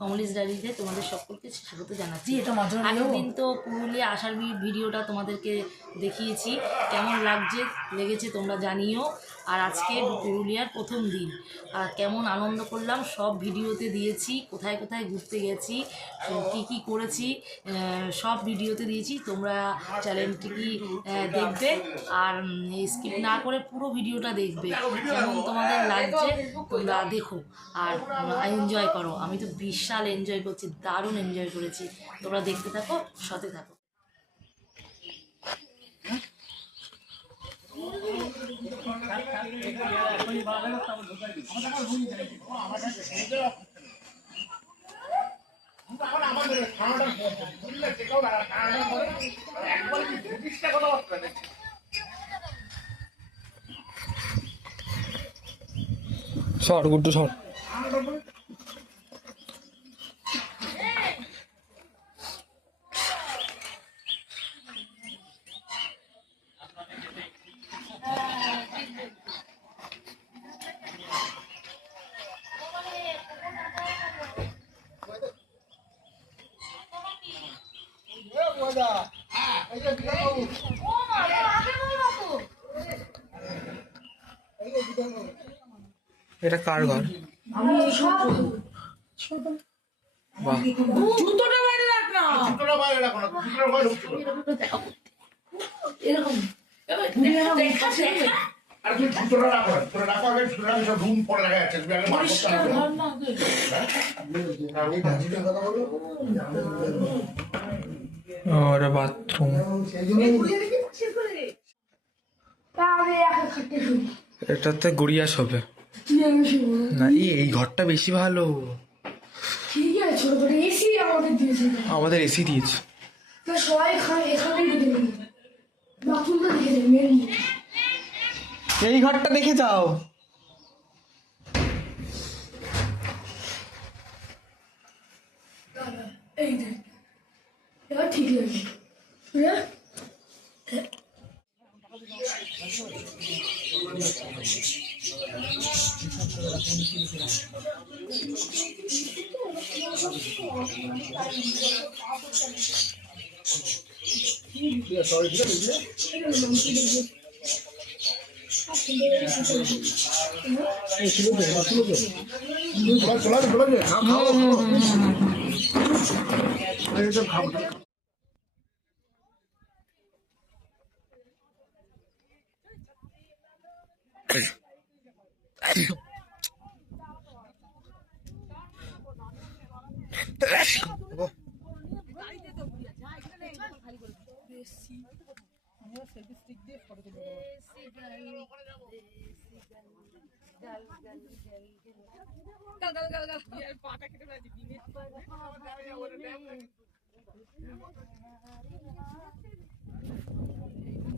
Kamli's ডায়েরিতে তোমাদের সকলকে স্বাগত জানাচ্ছি। আগের দিন তো পুরুলিয়া আসার ভিডিওটা তোমাদেরকে দেখিয়েছি কেমন লাগছে লেগেছে তোমরা জানিও। আর আজকে পুরুলিয়ার প্রথম দিন। আর কেমন আনন্দ করলাম সব ভিডিওতে দিয়েছি কোথায় কোথায় ঘুরতে গেছি কি কি করেছি সব ভিডিওতে দিয়েছি তোমরা চ্যানেলটি কি দেখবে। আর স্কিপ না করে পুরো ভিডিওটা দেখবে কেমন তোমাদের লাগছে তোমরা দেখো আর এনজয় করো। আমি তো বিশাল এনজয় করছি দারুণ এনজয় করেছি। তোমরা দেখতে থাকো সাথে থাকো। সর গুড্ডু সর। এটা কার ঘর? জুতোটা বাইরে রাখ না। জুতোটা বাইরে রাখো না, জুতোটা বাইরে এরকম আর তুমি জুতোটা রাখো না, জুতোটা রাখো আগে, জুতোটা আমি সব room পরে রাখা আছে, তুমি আগে বার করতে হবে। ওরে বাথরুম এটাতে গুড়িয়া শোবে না এই ঘরটা বেশি ভালো। আমাদের এসি দিয়েছে। এই ঘরটা দেখে যাও। এই দেখ। এবার ঠিক লাগবে হ্যাঁ? চলো, চলো, চলো, খাও, খাও, খাও। এই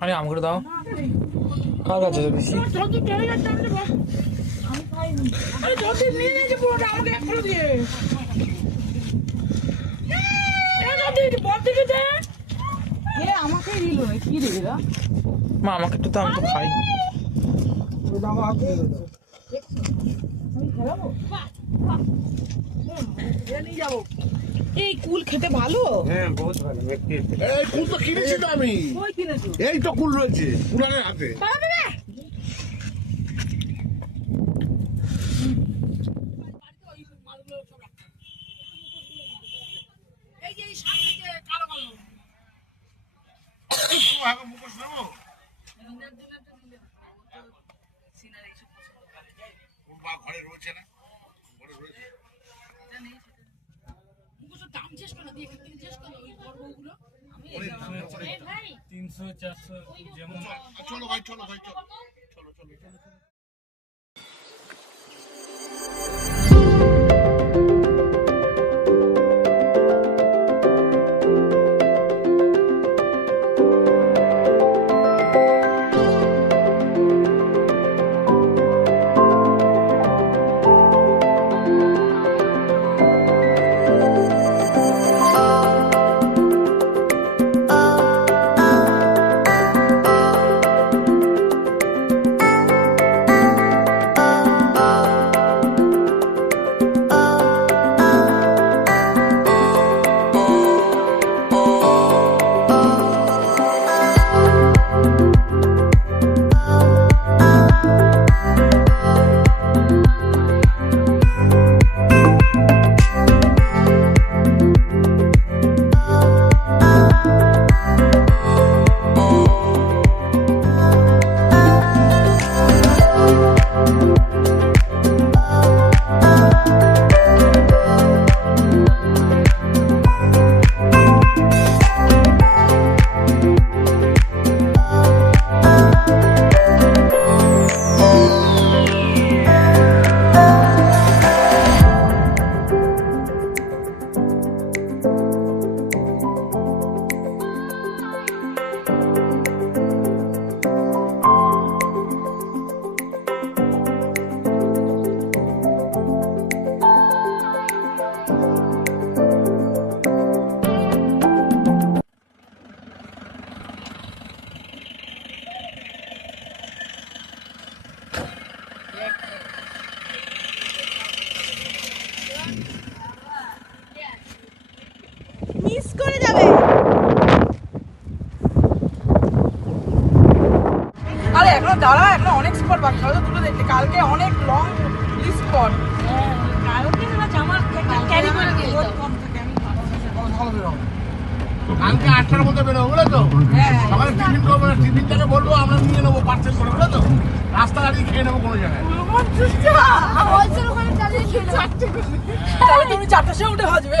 আরে আম করে দাও। কার কাছে আমাকে দিয়ে। মা আমাকে একটু তো আমি তো খাই। এই কুল খেতে ভালো? এই কুল তো কিনেছি তো আমি। এই তো কুল রয়েছে কুলারের হাতে। এই যে এই সামনে যে কালো কালো মুখোশ নেব বা ঘরে রয়েছে না ঘরে রয়েছে মুখোশের দাম শেষ করো দিয়ে শেষ করো ওই বড়গুলো চলো ভাই চলো ভাই চলো চলো চলো অনেক বাকি হয়তো তুলে দেখতে। কালকে অনেক লং স্পট কালকে জামা ক্যারি করে দিয়ে সকালে বেরোবো। কালকে আটটার মধ্যে বেরোবো বুঝলে তো? সকালে টিফিন করব না টিফিনটাকে বলব আমরা নিয়ে নেব পার্সেল করে বুঝলে তো? রাস্তা দাঁড়িয়ে খেয়ে নেব কোনো জায়গায়। তুমি চারটার সময় উঠে ভাজবে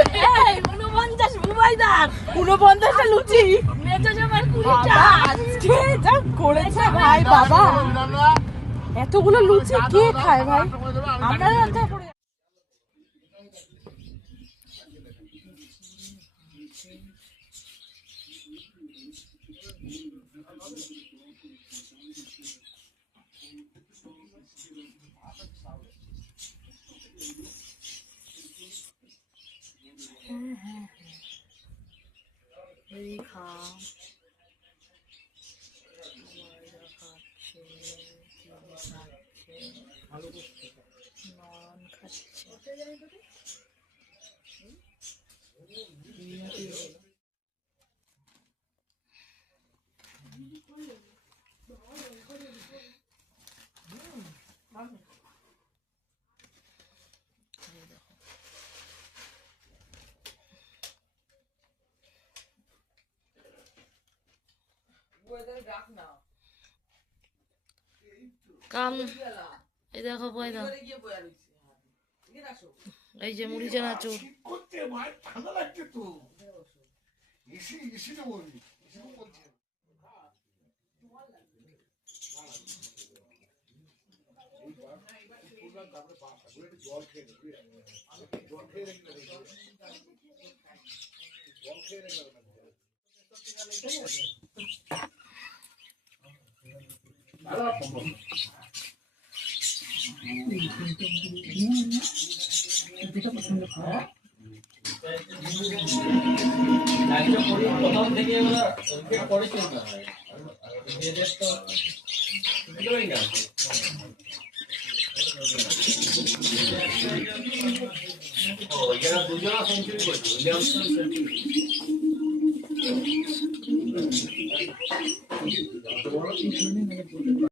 উনপঞ্চাশ মুবাইদার উনপঞ্চাশটা লুচি মেজো জামার যা করেছে ভাই বাবা। এতগুলো লুচি কে খায় ভাই? আমরা রাতে করে এই নন খাচ্ছে কাম এই দেখো পয়দা এই যে মুড়ি ঠান্ডা লাগছে তো। এসি এসি এসি বলছি জল খেয়ে জল খেয়ে রেখে জল খেয়ে রেখে ভালো সুন্দর খাওয়া প্রথম থেকে ওরা করেছিল না এদের তো বুঝলোই না ও এরা দুজনা সেঞ্চুরি করছে উইলিয়ামসন সেঞ্চুরি